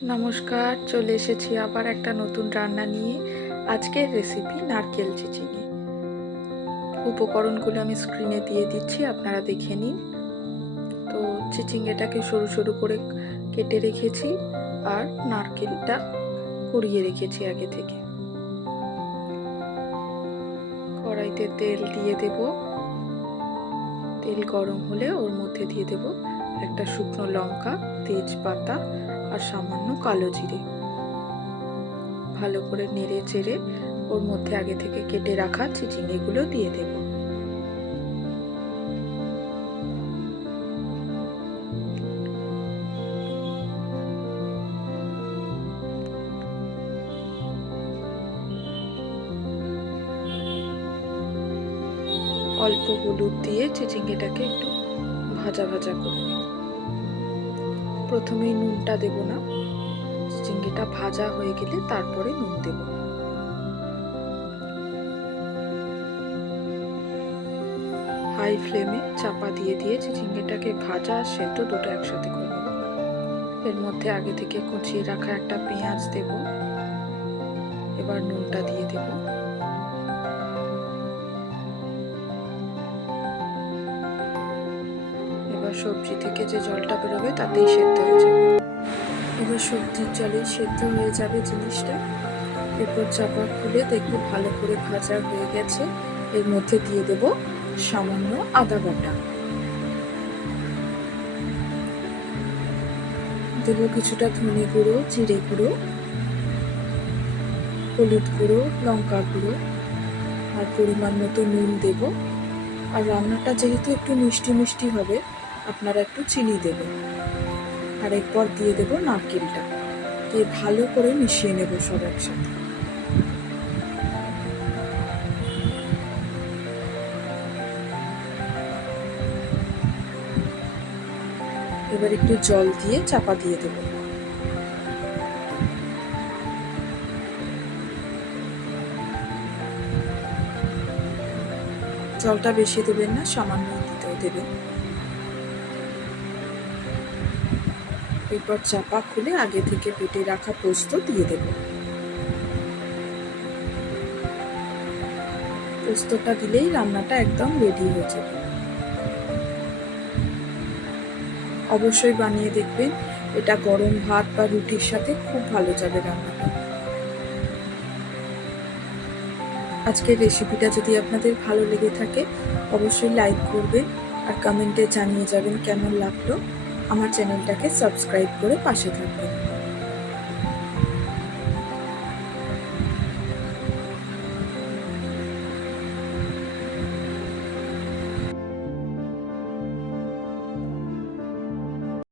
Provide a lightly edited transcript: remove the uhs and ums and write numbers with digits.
নমস্কার, চলে এসেছি আবার একটা নতুন রান্না নিয়ে। আজকের রেসিপি নারকেল চিচিঙ্গা। উপকরণগুলো আমি স্ক্রিনে দিয়ে দিচ্ছি, আপনারা দেখে নিন। তো চিচিঙ্গাটাকে সরু সরু করে কেটে রেখেছি আর নারকেলটা কুড়িয়ে রেখেছি আগে থেকে। কড়াইতে তেল দিয়ে দেব। তেল গরম হলে ওর মধ্যে দিয়ে দেব একটা শুকনো লঙ্কা, তেজপাতা আর সামান্য কালো জিরে। ভালো করে নেড়ে চেড়ে ওর মধ্যে আগে থেকে কেটে রাখা চিচিঙ্গাগুলো দিয়ে দেব। অল্প হলুদ দিয়ে চিচিঙ্গাটাকে একটু ভাজা ভাজা করে নেব। প্রথমেই নুনটা দেব না, চিচিঙ্গাটা ভাজা হয়ে গেলে তারপরে নুন দেব। হাই ফ্লেমে চাপা দিয়ে দিয়ে চিচিঙ্গাটাকে ভাজা আর সেদ্ধ দুটো একসাথে করে নেব। এর মধ্যে আগে থেকে কুচিয়ে রাখা একটা পেঁয়াজ দেব। এবার নুনটা দিয়ে দেব। এবার সবজি থেকে যে জলটা বেরোবে তাতেই সেদ্ধ হয়ে যাবে। এবার সবজির জলে সেদ্ধ হয়ে যাবে জিনিসটা। এরপর চাপা খুলে দেখবো ভালো করে ভাজা হয়ে গেছে। এর মধ্যে দিয়ে দেব সামান্য আদা বাটা, দেব কিছুটা ধনে গুঁড়ো, জিরে গুঁড়ো, হলুদ গুঁড়ো, লঙ্কা গুঁড়ো আর পরিমাণ মতো নুন দেব। আর রান্নাটা যেহেতু একটু মিষ্টি মিষ্টি হবে, আপনারা একটু চিনি দেবেন। আর এরপর দিয়ে দেব নারকেলটা, দিয়ে ভালো করে মিশিয়ে নেব সব একসাথে। এবার একটু জল দিয়ে চাপা দিয়ে দেব। জলটা বেশি দেবেন না, সামান্য দিতেও দেবেন। এরপর চাপা খুলে আগে থেকে বেটে রাখা পোস্ত দিয়ে দেব। পোস্তটা দিলেই রান্নাটা একদম রেডি হয়ে যাবে। অবশ্যই বানিয়ে দেখবেন, এটা গরম ভাত বা রুটির সাথে খুব ভালো যাবে রান্নাটা। আজকের রেসিপিটা যদি আপনাদের ভালো লেগে থাকে অবশ্যই লাইক করবেন আর কমেন্টে জানিয়ে যাবেন কেমন লাগলো। আমার চ্যানেলটাকে সাবস্ক্রাইব করে পাশে থাকবেন।